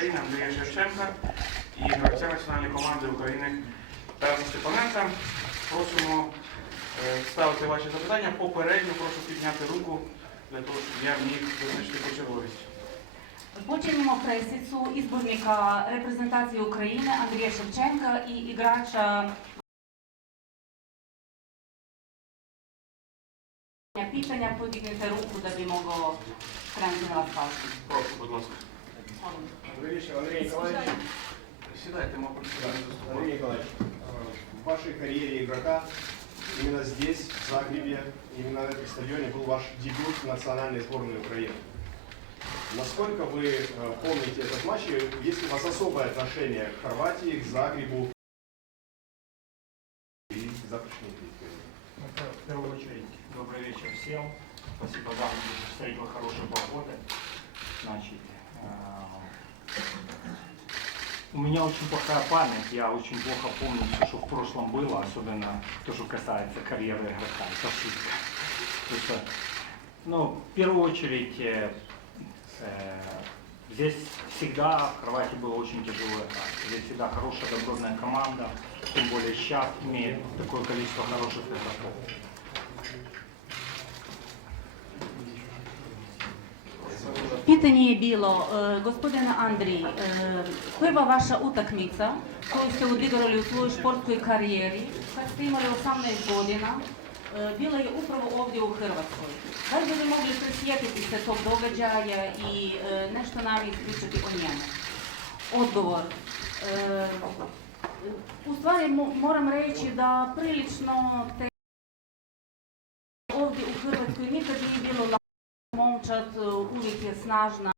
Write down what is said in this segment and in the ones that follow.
України Андрія Шевченка і гравця національної команди України Тараса Степаненка. Просимо е, ставити ваші запитання. Попередньо прошу підняти руку для того, щоб я міг визначити почерговість. Почнемо пресицю ізборника репрезентації України Андрія Шевченка і іграча Питання подігнете руку, да би могло krenuti na будь ласка. Добрый вечер, Андрей Николаевич. Андрей э, в вашей карьере игрока именно здесь, в Загребе, именно на этом стадионе был ваш дебют в национальной сборной Украины. Насколько вы э, помните этот матч, и есть ли у вас особое отношение к Хорватии, к Загребу и к завтрашней битве? Это в первую очередь добрый вечер всем. Спасибо, да, встретил хорошей погоды. Значит, у меня очень плохая память, я очень плохо помню все, что в прошлом было, особенно то, что касается карьеры игрока. Это шутка. Что, ну, в первую очередь, э, э, здесь всегда в Хорватии было очень тяжело. Здесь всегда хорошая, добротная команда, тем более сейчас имеет такое количество хороших игроков. Pitanje je bilo, e, gospodine Andrij, e, prva vaša utakmica koju ste odigrali u svojoj športskoj karijeri, kad ste imali 18 godina, e, bila je upravo ovdje u Hrvatskoj. Da li bi mogli prisjetiti se tog događaja i nešto nam ispričati o njemu? Odgovor. U stvari mo- moram reći da prilično te ovdje u Hrvatskoj nikad e, uvijek je snažna.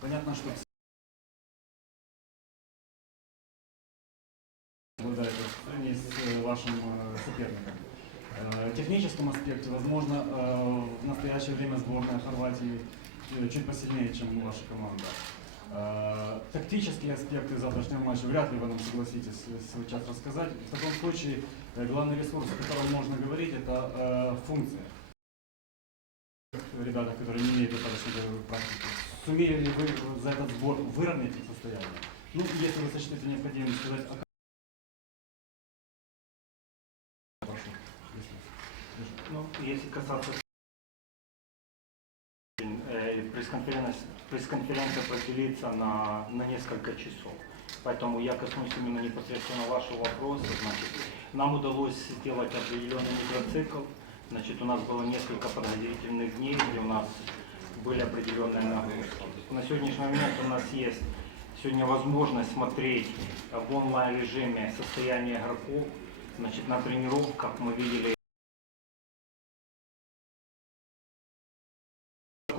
Понятно, что обладает отношений с э, вашим э, соперником. Э, В техническом аспекте, возможно, э, в настоящее время сборная Хорватии э, чуть посильнее, чем ваша команда. Тактические аспекты завтрашнего матча вряд ли вы нам согласитесь сейчас рассказать. В таком случае э, главный ресурс, о котором можно говорить, это э, функция. Ребята, которые не имеют игровой практики. Сумели ли вы за этот сбор выровнять их состояние? Ну, если вы сочтете необходимым сказать, а Ну, если касаться пресс-конференция, пресс-конференция поделится на, на несколько часов. Поэтому я коснусь именно непосредственно вашего вопроса. Значит, нам удалось сделать определенный микроцикл. Значит, у нас было несколько подготовительных дней, где у нас были определенные нагрузки. На сегодняшний момент у нас есть сегодня возможность смотреть в онлайн-режиме состояние игроков. Значит, на тренировках мы видели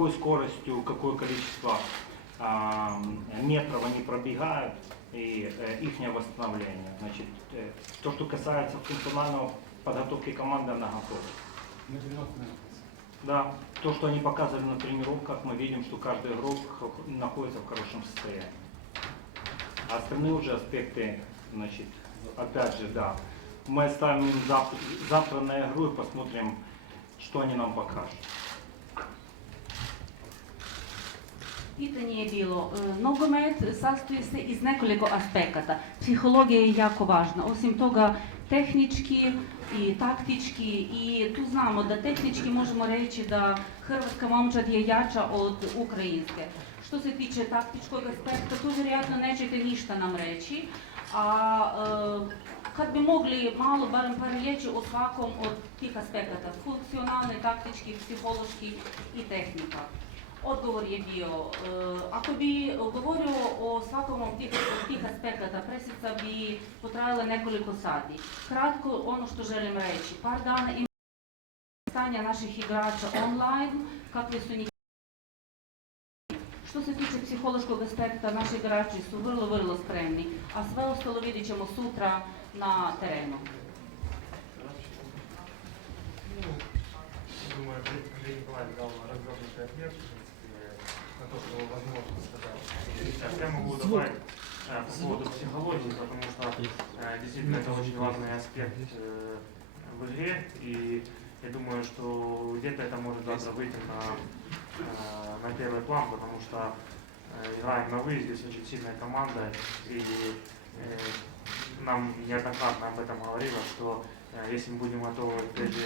какой скоростью, какое количество а, метров они пробегают и их восстановление. Значит, э, то, что касается функционального подготовки команды, она готова. На 90 наверное. Да, то, что они показывали на тренировках, мы видим, что каждый игрок находится в хорошем состоянии. А остальные уже аспекты, значит, опять же, да, мы оставим им зав- завтра на игру и посмотрим, что они нам покажут. Pitanje je bilo, e, nogomet sastoji se iz nekoliko aspekata. Psihologija je jako važna. Osim toga, tehnički i taktički i tu znamo da tehnički možemo reći da hrvatska momčad je jača od ukrajinske. Što se tiče taktičkog aspekta, tu vjerojatno nećete ništa nam reći, a e, kad bi mogli malo, barem par riječi o svakom od tih aspekata, funkcionalni, taktički, psihološki i tehnika. Odgovor je bio, e, ako bi govorio o svakom od tih, tih aspekata, presica bi potrajala nekoliko sati. Kratko, ono što želim reći, par dana ima stanja naših igrača online, kakve su njih što se tiče psihološkog aspekta, naši igrači su vrlo, vrlo spremni, a sve ostalo vidjet ćemo sutra na terenu. Думаю, Андрей Николаевич дал развернутый ответ, в принципе, на то, что возможно сказать. Я могу добавить по поводу психологии, потому что э, действительно это очень важный аспект в игре. И Я думаю, что где-то это может завтра выйти на, на первый план, потому что играем на выезде с очень сильной командой, и нам неоднократно об этом говорило, что если мы будем готовы прежде,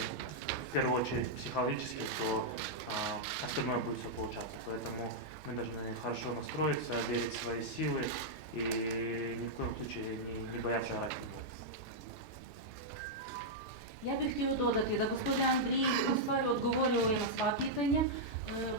в первую очередь психологически, то э, остальное будет все получаться. Поэтому мы должны хорошо настроиться, верить в свои силы и ни в коем случае не, не бояться играть в футбол. Ja bih htio dodati da gospodin Andrij u stvari odgovorio je na sva pitanja. E,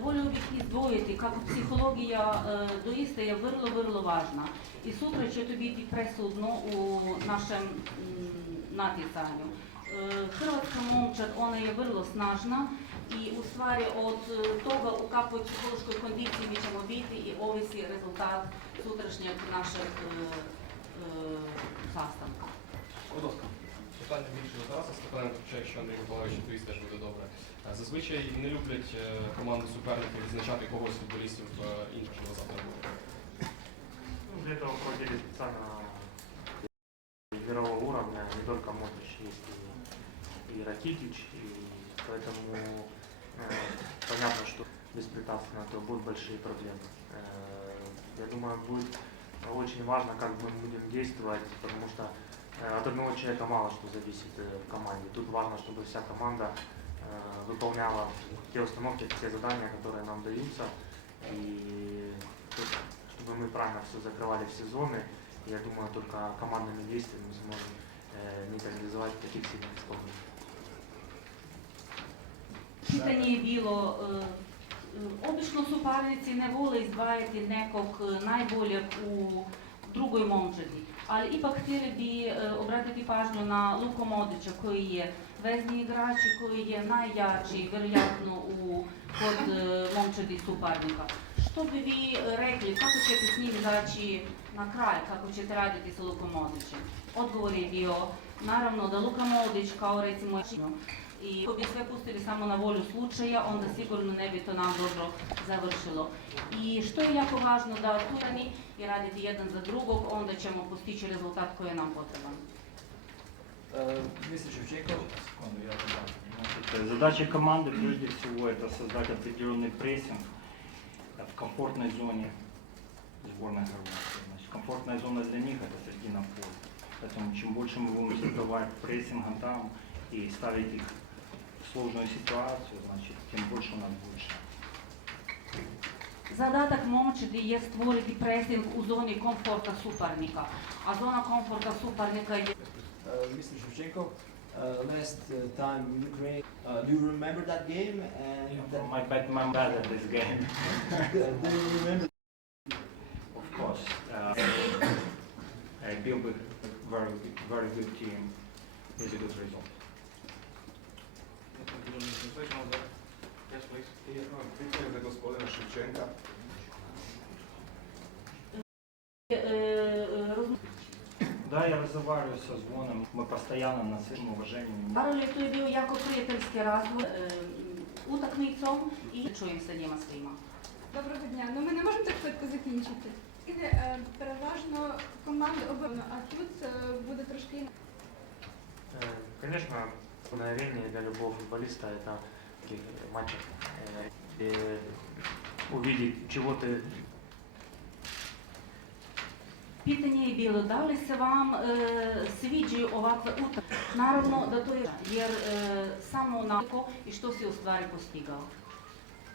Volio bih izdvojiti kako psihologija e, doista je vrlo, vrlo važna. I sutra će to biti presudno u našem mm, natjecanju. E, Hrvatska momčad, ona je vrlo snažna i u stvari od e, toga u kakvoj psihološkoj kondiciji mi ćemo biti i ovisi rezultat sutrašnjeg našeg e, e, sastanka. Будь ласка. Питання більше до Тараса Степаненка, хоча якщо Андрій Миколаївич відповість, теж буде добре. Е, Зазвичай не люблять е, команди суперників відзначати когось з футболістів е, інших, що завтра буде. Ну, для этого проводили специально мирового уровня, не только Модрич, есть и, и Ракитич, и поэтому э, понятно, что беспрепятственно то будут большие проблемы. Э, я думаю, будет очень важно, как мы будем действовать, потому что э, от одного человека мало что зависит э, в команде. Тут важно, чтобы вся команда выполняла те установки, те задания, которые нам даются, и чтобы мы правильно все закрывали в сезоны. Я думаю, только командными действиями мы сможем нейтрализовать таких сильных исполнителей. Pitanje je e, e, obično suparnici ne vole izdvajati nekog e, najboljeg u drugoj momčadi, ali ipak htjeli bi e, obratiti pažnju na Luko Modića koji je vezni igrač i koji je najjači vjerojatno u kod e, momčadi suparnika. Što bi vi e, rekli, kako ćete s njim izaći na kraj, kako ćete raditi sa Lukom Modićem? Odgovor je bio, naravno da Luka Modić kao recimo i ako bi sve pustili samo na volju slučaja, onda sigurno ne bi to nam dobro završilo. I što je jako važno da turani i raditi jedan za drugog, onda ćemo postići rezultat koji je nam potreban. Мистер Шевченко, секунду, я задам. Значит, э, задача команды прежде всего это создать определенный прессинг э, в комфортной зоне сборной Хорватии. Значит, комфортная зона для них это середина поля. Поэтому чем больше мы будем создавать прессинга там и ставить их в сложную ситуацию, значит, тем больше у нас будет шансов. Zadatak momčadi je stvoriti presing u zoni komforta suparnika, a zona komforta suparnika je Uh, Mr. Shevchenko, uh, last uh, time in Ukraine, uh, do you remember that game? And that, My bad, my bad at this game. do you remember? Of course, uh, I built a very, good- very good team with a good result. please. І е, питання до господина Шевченка. e, e, roz- Да, я разговариваю со звоном, мы постоянно на своем уважении. Naravno, to je bio jako prijateljski razgovor e, utakmicom i čujem sa njima svima. Доброго дня. Ну ми не можемо так швидко закінчити. І, е, Переважно команди оборони, а тут е, буде трошки інакше. Э, Конечно, мгновение для любого футболиста это в таких матчах. э, и увидеть, чего ты Pitanje je bilo da li se vam e, sviđaju ovakve utakmice. Naravno da to je jer e, samo onako i što si u stvari postigao.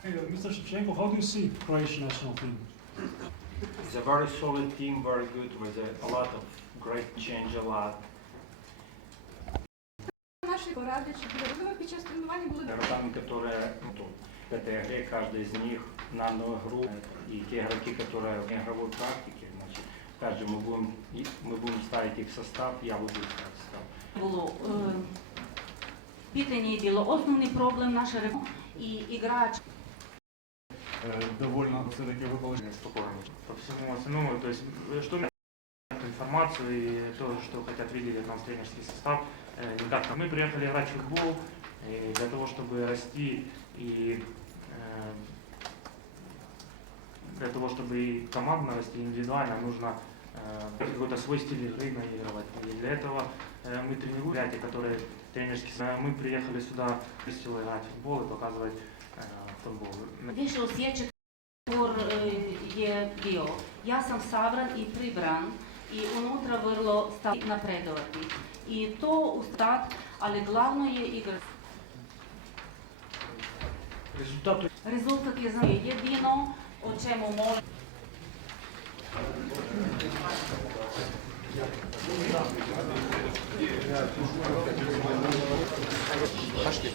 Hey, uh, Mr. Shevchenko, how do you see Croatian national team? It's a very solid team, very good, with a, a lot of great change, a lot. Наші поради чи буде під час тренування були ну, тут, в этой игре, каждый из них на одну игру. И те игроки, которые в игровой практике, значит, опять же, мы будем, и- мы будем ставить их в состав, я буду ставить в состав. Було е, pitanje je bilo osnovni problem naše reforme i igrač Э, Довольно все-таки выполнить. спокойно. По всему остальному, то есть, э, что мне информацию и то, что хотят видеть от нас тренерский состав, э, никак. Мы приехали играть в футбол и для того, чтобы расти и чтобы и командно, и индивидуально нужно э, какой-то свой стиль игры наигрывать. И для этого э, мы тренируем ребята, которые тренерские. Э, мы приехали сюда, крестило играть в футбол и показывать футбол. Вийшов сєчик пор є біо. Я сам савран и прибран, и і унутра вирло на напредувати. И то устат, але главное є ігра. Результат. Результат я знаю єдино, o čemu može. Baš ti.